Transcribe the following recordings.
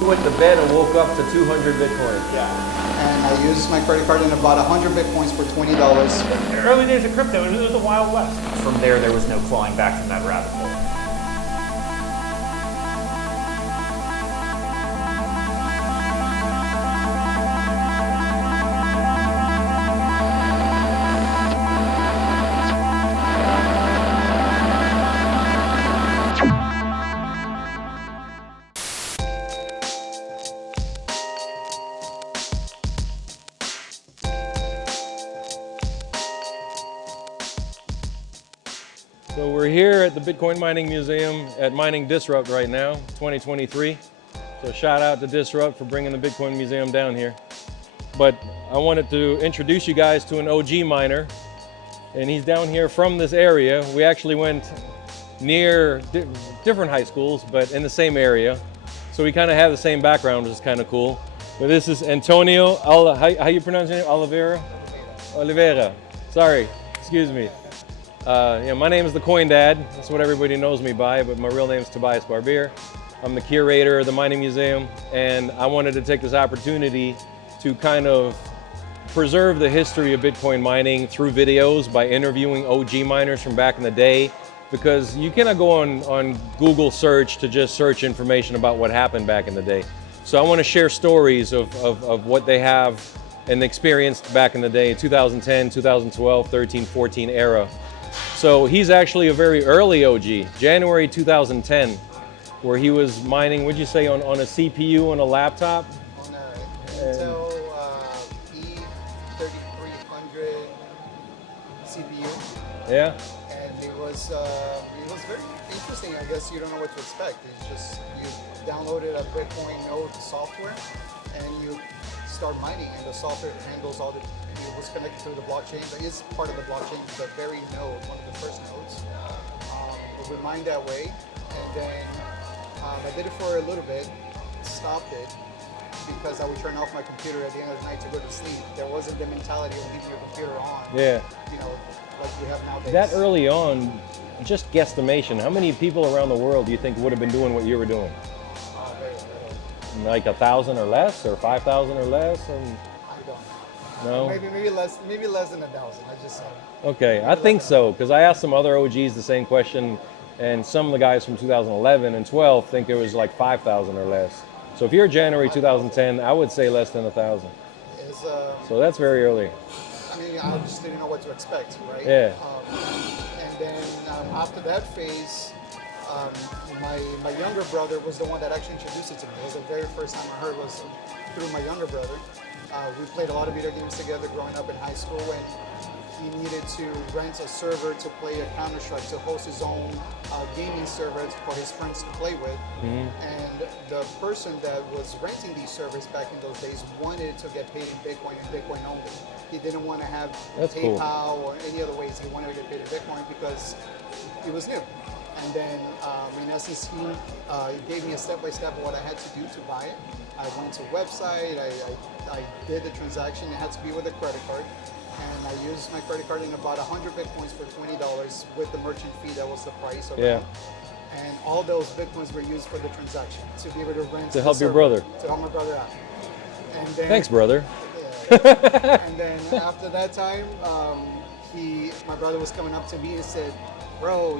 You went to bed and woke up to 200 Bitcoin. Yeah. And I used my credit card and I bought 100 Bitcoins for $20. The early days of crypto, it was the Wild West. From there was no clawing back from that rabbit hole. So we're here at the Bitcoin Mining Museum at Mining Disrupt right now, 2023. So shout out to Disrupt for bringing the Bitcoin Museum down here. But I wanted to introduce you guys to an OG miner, and he's down here from this area. We actually went near different high schools, but in the same area. So we kind of have the same background, which is kind of cool. But this is Antonio, how you pronounce your name? Oliveira? Oliveira. Sorry, excuse me. Yeah, my name is the Coin Dad. That's what everybody knows me by, but my real name is Tobias Barbier. I'm the curator of the Mining Museum, and I wanted to take this opportunity to kind of preserve the history of Bitcoin mining through videos by interviewing OG miners from back in the day, because you cannot go on Google search to just search information about what happened back in the day. So I want to share stories of what they have and experienced back in the day, 2010, 2012, 13, 14 era. So he's actually a very early OG, January 2010, where he was mining, would you say, on a CPU on a laptop? On a Intel E3300 CPU. Yeah. And it was very interesting. I guess you don't know what to expect. It's just you downloaded a Bitcoin node software and you start mining, and the software handles all the. It was connected to the blockchain, but it's part of the blockchain. The very node, one of the first nodes. It would mine that way, and then I did it for a little bit, stopped it because I would turn off my computer at the end of the night to go to sleep. There wasn't the mentality of leaving your computer on. Yeah. You know, like we have nowadays. That early on, just guesstimation, how many people around the world do you think would have been doing what you were doing? Very little. Like 1,000 or less, or 5,000 or less? And I don't no? know. Maybe less than 1,000. I just Okay, I think so, because I asked some other OGs the same question, and some of the guys from 2011 and 12 think it was like 5,000 or less. So if you're January 2010, I would say less than 1,000. So that's very early. I mean, I just didn't know what to expect, right? Yeah. And then after that phase, my younger brother was the one that actually introduced it to me. It was the very first time I heard was through my younger brother. We played a lot of video games together growing up in high school, and he needed to rent a server to play a Counter-Strike, to host his own gaming server for his friends to play with. Mm-hmm. And the person that was renting these servers back in those days wanted to get paid in Bitcoin and Bitcoin only. He didn't want to have PayPal or any other ways. He wanted to get paid in Bitcoin because it was new. And then, in essence, he gave me a step-by-step of what I had to do to buy it. I went to a website, I did the transaction. It had to be with a credit card. And I used my credit card and I bought 100 Bitcoins for $20 with the merchant fee. That was the price of that. And all those Bitcoins were used for the transaction to be able to rent. To help your brother. To help my brother out. And then, thanks, brother. And then after that time, my brother was coming up to me and said, "Bro,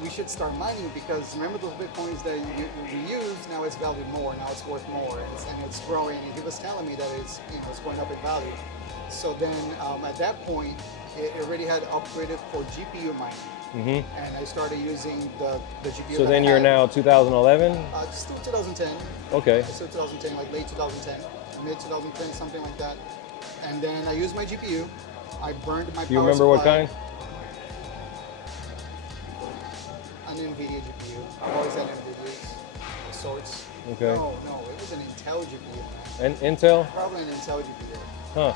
we should start mining, because remember those Bitcoins that we used, now it's valued more, now it's worth more, and it's growing." And he was telling me that it's going up in value. So then at that point, it already had upgraded for GPU mining. Mm-hmm. And I started using the GPU. So then you're now 2011? Still 2010. Okay. Still 2010, like late 2010, mid 2010, something like that. And then I used my GPU. I burned my power supply. Do you remember what kind? An NVIDIA GPU. I've always had NVIDIAs of sorts. Okay. No, it was an Intel GPU. An Intel? Probably an Intel GPU. Huh.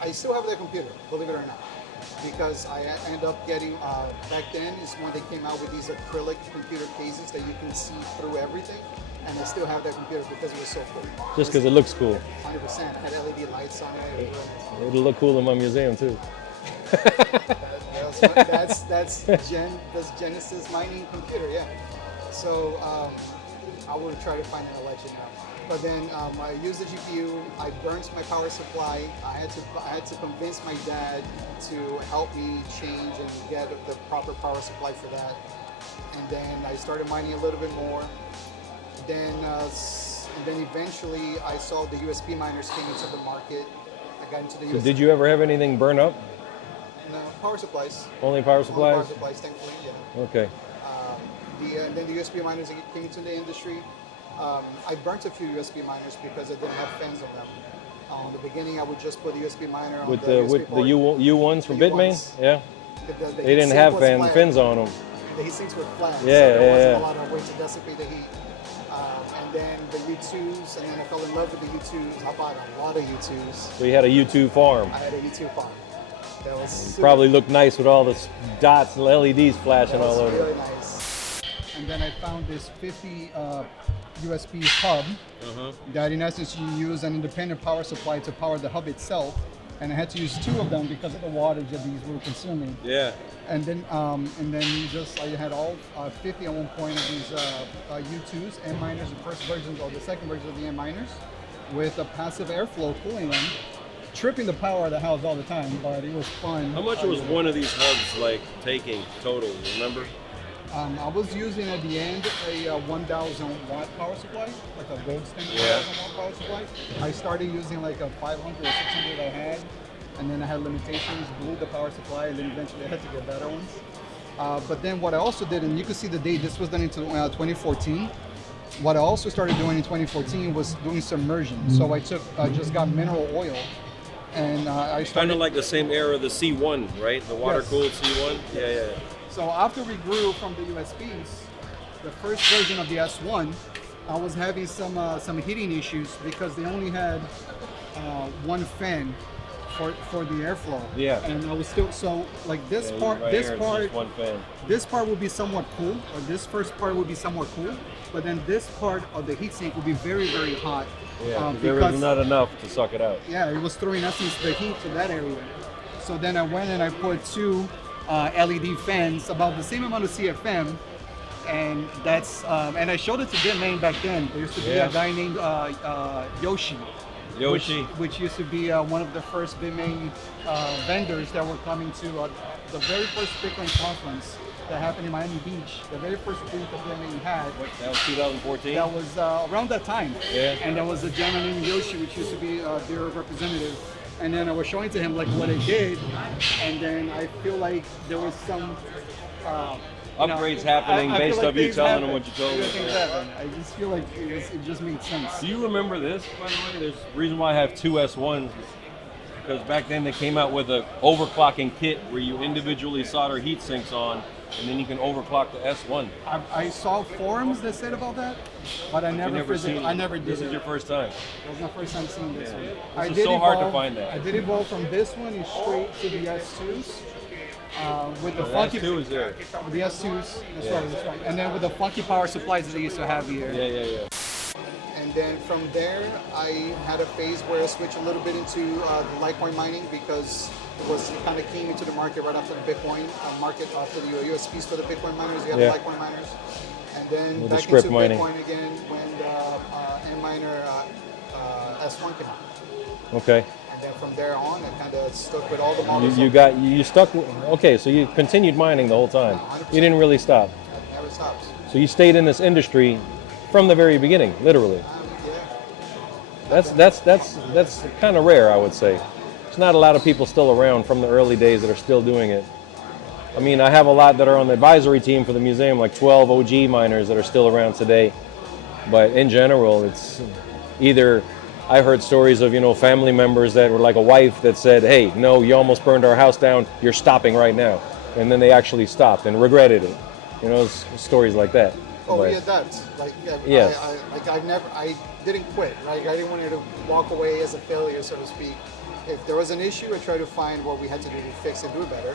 I still have that computer, believe it or not, because I ended up getting, back then is when they came out with these acrylic computer cases that you can see through everything, and I still have that computer because it was so cool. Just because it looks cool. 100%. It had LED lights on it. It'll look cool in my museum too. That's Genesis mining computer, yeah. So I would try to find an election now. But then I used the GPU. I burnt my power supply. I had to convince my dad to help me change and get the proper power supply for that. And then I started mining a little bit more. And then eventually I saw the USB miners came into the market. I got into the So USB. did you ever have anything burn up? No, power supplies. Only power Only supplies? power supplies, thankfully, yeah. Okay. And then the USB miners came into the industry. I burnt a few USB miners because I didn't have fans on them. In the beginning, I would just put the USB miner on With the the USB port. U1s from The Bitmain? U1s. Yeah. The They didn't heatsink have was flat. fins on them. The heat sinks were flat, Yeah, so there yeah, wasn't yeah. a lot of way to dissipate the heat. And then the U2s, and then I fell in love with the U2s. I bought a lot of U2s. So you had a U2 farm. I had a U2 farm. That was super Probably looked nice with all the dots and LEDs flashing That was all over. really nice. And then I found this 50 USB hub that in essence you use an independent power supply to power the hub itself. And I had to use 2 of them because of the wattage that these were consuming. Yeah. And then I had all 50 at one point of these U2s, M miners, the first versions or the second version of the M miners, with a passive airflow cooling them, tripping the power of the house all the time, but it was fun. How much was one of these hubs like taking total? Remember? I was using at the end a 1,000 watt power supply, like a gold standard Yeah. 1,000 watt power supply. I started using like a 500 or 600 I had, and then I had limitations, blew the power supply, and then eventually I had to get better ones. But then what I also did, and you can see the date, this was done in 2014. What I also started doing in 2014 was doing submersion. So I just got mineral oil, and I Kind started. of like the same era of the C1, right? The water cooled C1. Yeah, yeah. So after we grew from the USBs, the first version of the S1, I was having some heating issues because they only had one fan for the airflow. Yeah. And I was still like this Yeah, part. right This here, it's part. just one fan. This part would be somewhat cool, or this first part would be somewhat cool, but then this part of the heatsink would be very, very hot. Yeah, there was not enough to suck it out. Yeah, it was throwing essence the heat to that area. So then I went and I put 2 LED fans, about the same amount of CFM, and that's and I showed it to Bitmain back then. There used to be Yeah. a guy named Yoshi. Yoshi. Which used to be one of the first Bitmain vendors that were coming to the very first Bitcoin conference that happened in Miami Beach. The very first booth that Bitmain had. That was 2014? That was around that time. Yeah. And there was a gentleman named Yoshi, which used to be their representative. And then I was showing to him like what I did, and then I feel like there was some Upgrades happening I feel based like off you things telling them happen. what you told them. Things happen. I just feel like it just made sense. Do you remember this, by the way? There's a reason why I have 2 S1s, because back then they came out with an overclocking kit where you individually solder heat sinks on, and then you can overclock the S1. I saw forums that said about that, but I never seen it. I never did This it. is your first time. That was my first time seeing this one. This I is did so hard to evolve- find that. I did evolve from this one straight to the S2s. With the The funky S2 is there. with the S2s, that's Yeah. right, that's right. And then with the funky power supplies that they used to have here. Yeah, yeah, yeah. And then from there, I had a phase where I switched a little bit into the Litecoin mining because it kind of came into the market right after the Bitcoin market, after the USPs for the Bitcoin miners, you have Yeah. the Litecoin miners. And then With the back script into mining. Bitcoin again when the M-Miner S1 came out. Okay. And then from there on, I kind of stuck with all the models. You stuck, okay, so you continued mining the whole time. 100%. You didn't really stop. It never stops. So you stayed in this industry from the very beginning, literally. Yeah. That's kind of rare, I would say. There's not a lot of people still around from the early days that are still doing it. I mean, I have a lot that are on the advisory team for the museum, like 12 OG miners that are still around today. But in general, it's either, I heard stories of, family members that were like a wife that said, hey, no, you almost burned our house down, you're stopping right now. And then they actually stopped and regretted it. Stories like that. Oh But- yeah, that's like yeah. Yes. I didn't quit. Right, I didn't want to walk away as a failure, so to speak. If there was an issue, I tried to find what we had to do to fix and do it better.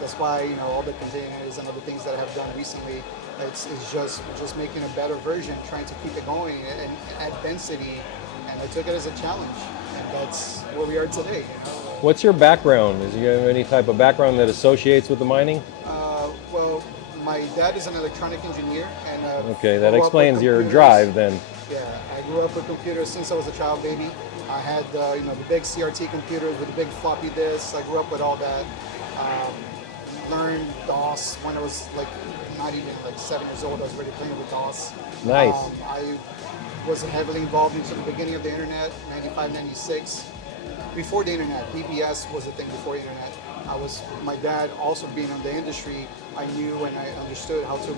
That's why all the containers and other things that I have done recently, it's just making a better version, trying to keep it going and add density. And I took it as a challenge, and that's where we are today. What's your background? Do you have any type of background that associates with the mining? Well, my my dad is an electronic engineer, and Okay, that grew up with explains your computers. drive then. Yeah, I grew up with computers since I was a child baby. I had the big CRT computers with the big floppy disks. I grew up with all that. Learned DOS when I was like not even like 7 years old. I was already playing with DOS. Nice. I was heavily involved into the beginning of the internet, 95, 96. Before the internet, BBS was a thing before internet. My dad also being in the industry, I knew and I understood how to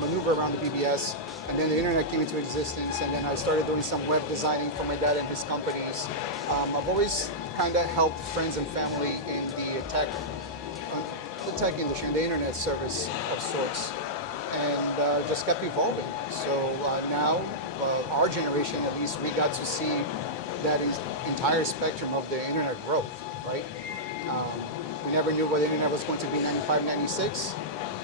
maneuver around the BBS. And then the internet came into existence, and then I started doing some web designing for my dad and his companies. I've always kind of helped friends and family in the tech industry, in the internet service of sorts, and just kept evolving. So now, our generation at least, we got to see that entire spectrum of the internet growth, right? We never knew what the internet was going to be 95, 96,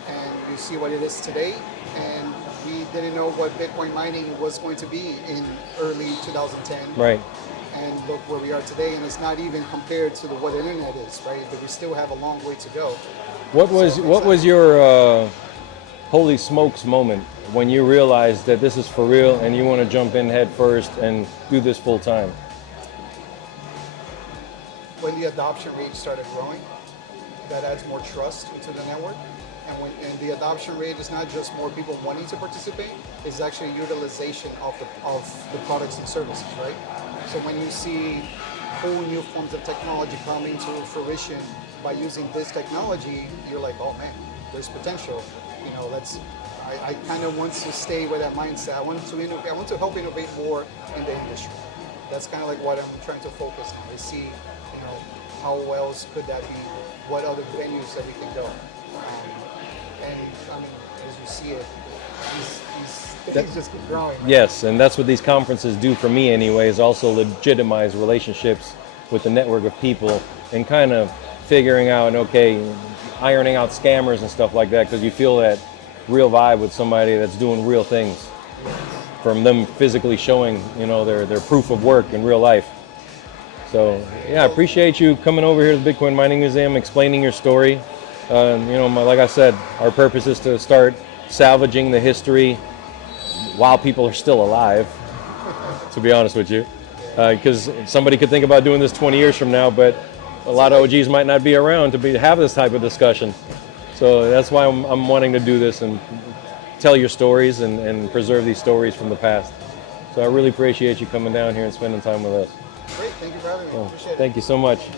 and you see what it is today, and we didn't know what Bitcoin mining was going to be in early 2010. Right. And look where we are today, and it's not even compared to what the internet is, right? But we still have a long way to go. What was your holy smokes moment when you realized that this is for real and you want to jump in head first and do this full time? When the adoption rate started growing, that adds more trust into the network. And the adoption rate is not just more people wanting to participate, it's actually utilization of the products and services, right? So when you see whole new forms of technology coming to fruition by using this technology, you're like, oh man, there's potential. I kind of want to stay with that mindset. I want to innovate. I want to help innovate more in the industry. That's kind of like what I'm trying to focus on. I see, how else could that be? What other venues that we can go? And I mean, as you see it, these things just keep growing. Right? Yes, and that's what these conferences do for me anyway, is also legitimize relationships with the network of people and kind of figuring out, ironing out scammers and stuff like that, because you feel that real vibe with somebody that's doing real things from them physically showing, their proof of work in real life. So yeah, I appreciate you coming over here to the Bitcoin Mining Museum, explaining your story. Like I said, our purpose is to start salvaging the history while people are still alive, to be honest with you. Because somebody could think about doing this 20 years from now, but a lot of OGs might not be around to have this type of discussion. So that's why I'm wanting to do this and tell your stories and preserve these stories from the past. So I really appreciate you coming down here and spending time with us. Great, thank you for having me. Appreciate it. Thank you so much.